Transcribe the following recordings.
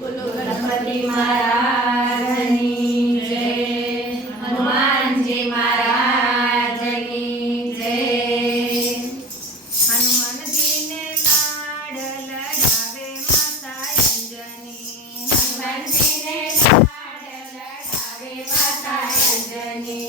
बोलो गणपती महाराजनी जय. हनुमानजी महाराजनी जय. हनुमानजीने लाडल डावे माता अंजनी हनुमानजीने लाडल डावे माता अंजनी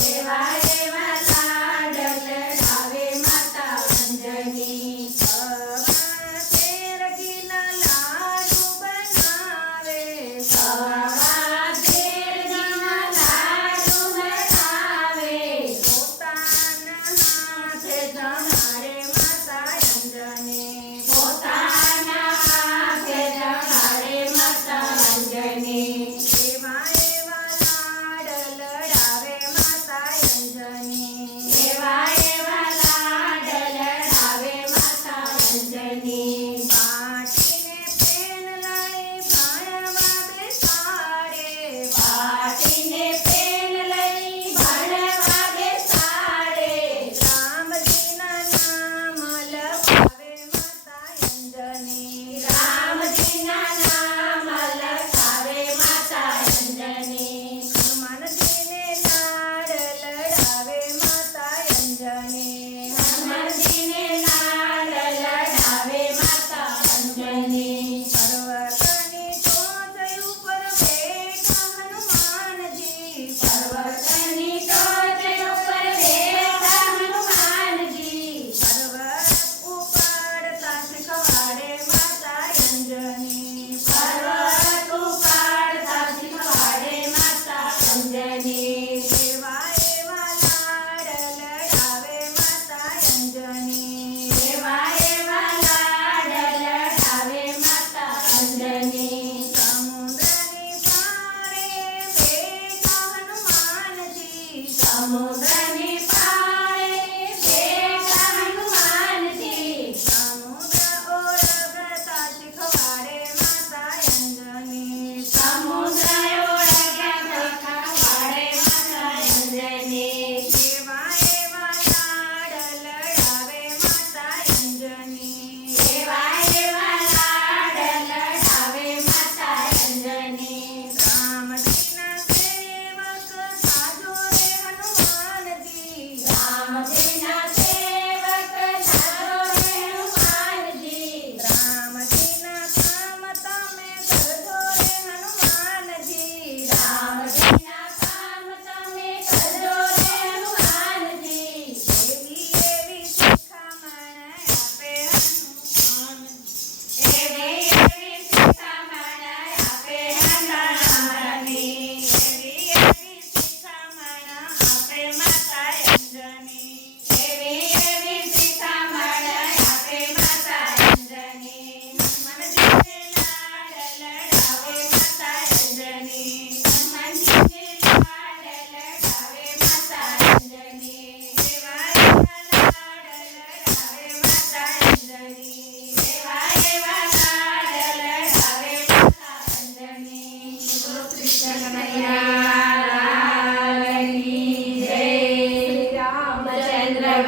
Relaxa.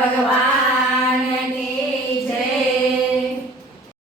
ભગવાન